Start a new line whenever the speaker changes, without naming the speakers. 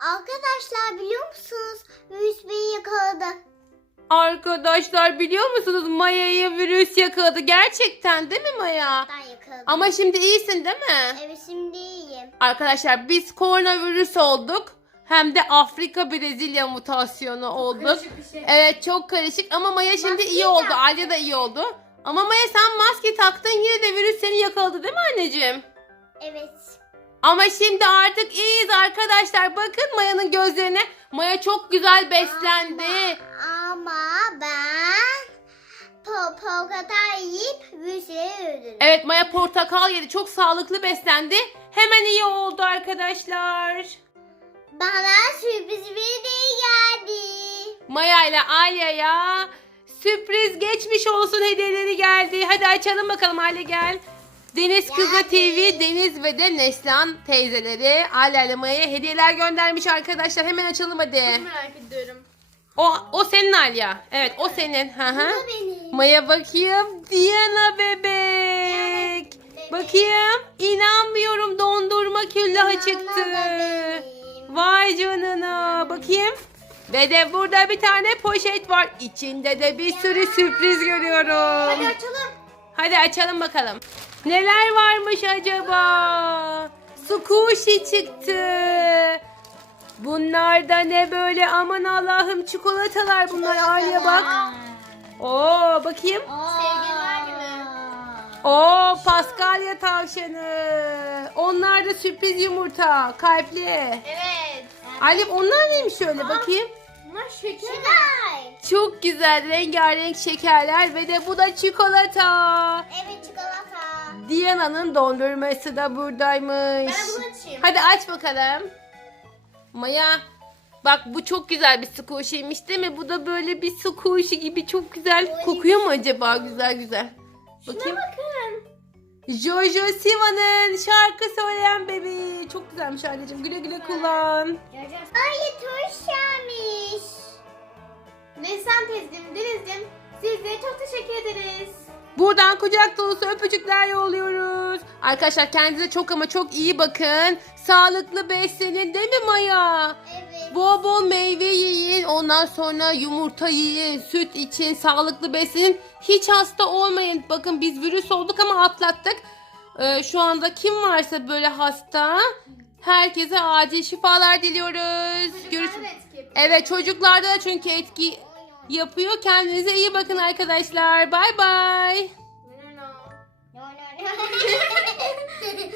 Arkadaşlar biliyor musunuz? Virüs beni yakaladı.
Arkadaşlar biliyor musunuz Maya'yı virüs yakaladı. Gerçekten değil mi Maya?
Ben yakaladım.
Ama şimdi iyisin değil mi?
Evet şimdi iyiyim.
Arkadaşlar biz koronavirüs olduk. Hem de Afrika Brezilya mutasyonu olduk.
Karışık bir şey.
Evet çok karışık ama Maya şimdi
Maske
iyi oldu.
taktı.
Alya da iyi oldu. Ama Maya sen maske taktın yine de virüs seni yakaladı değil mi anneciğim?
Evet.
Ama şimdi artık iyiyiz arkadaşlar. Bakın Maya'nın gözlerine. Maya çok güzel beslendi.
Ama, ama ben po portakal yiyip virüsleri öldürdüm.
Evet Maya portakal yedi. Çok sağlıklı beslendi. Hemen iyi oldu arkadaşlar.
Bana sürpriz bir hediye geldi.
Maya ile Alya'ya sürpriz geçmiş olsun hediyeleri geldi. Hadi açalım bakalım Alya gel. Deniz Kızı TV, Deniz ve de Neslihan teyzeleri Alya ile Maya'ya hediyeler göndermiş arkadaşlar. Hemen açalım hadi.
Çok merak ediyorum.
O, o senin Alya. Evet o senin. Hı hı.
Bu benim.
Maya bakayım. Diana bebek. Bakayım. İnanmıyorum dondurma küllahı çıktı. Vay canına. Bakayım. Ve de burada bir tane poşet var. İçinde de bir sürü sürpriz görüyorum.
Hadi açalım.
Hadi açalım bakalım. Neler varmış acaba? Squishy çıktı. Bunlar da ne böyle aman Allah'ım çikolatalar bunlar Aliye bak. Oo bakayım.
Sevgililer günü.
Oo Paskalya tavşanı. Onlar da sürpriz yumurta kalpli.
Evet.
Ali onlar neymiş şöyle bakayım.
Bunlar şeker.
Şeker.
Çok güzel rengarenk şekerler ve de bu da çikolata.
Evet çikolata.
Diana'nın dondurması da buradaymış.
Ben bunu açayım.
Hadi aç bakalım. Maya bak bu çok güzel bir squishy'ymiş değil mi? Bu da böyle bir squishy gibi çok güzel. Kokuyor mu acaba güzel güzel? Bakayım.
Bakın.
Jojo Siva'nın şarkı söyleyen bebeği. Çok güzelmiş anneciğim. Güle güle kullan.
Ay turş gelmiş.
Neslihan teyzeciğim, Denizciğim size çok teşekkür ederiz.
Buradan kucak dolusu öpücükler yolluyoruz. Arkadaşlar kendinize çok ama çok iyi bakın. Sağlıklı beslenin değil mi Maya?
Evet.
Bol bol meyve yiyin. Ondan sonra yumurta yiyin. Süt için sağlıklı beslenin. Hiç hasta olmayın. Bakın biz virüs olduk ama atlattık. Ee, şu anda kim varsa böyle hasta herkese acil şifalar diliyoruz. Görüş-
Çocuklar da etki yapıyor.
Evet çocuklarda da çünkü etki yapıyor. Kendinize iyi bakın arkadaşlar. Bay bay.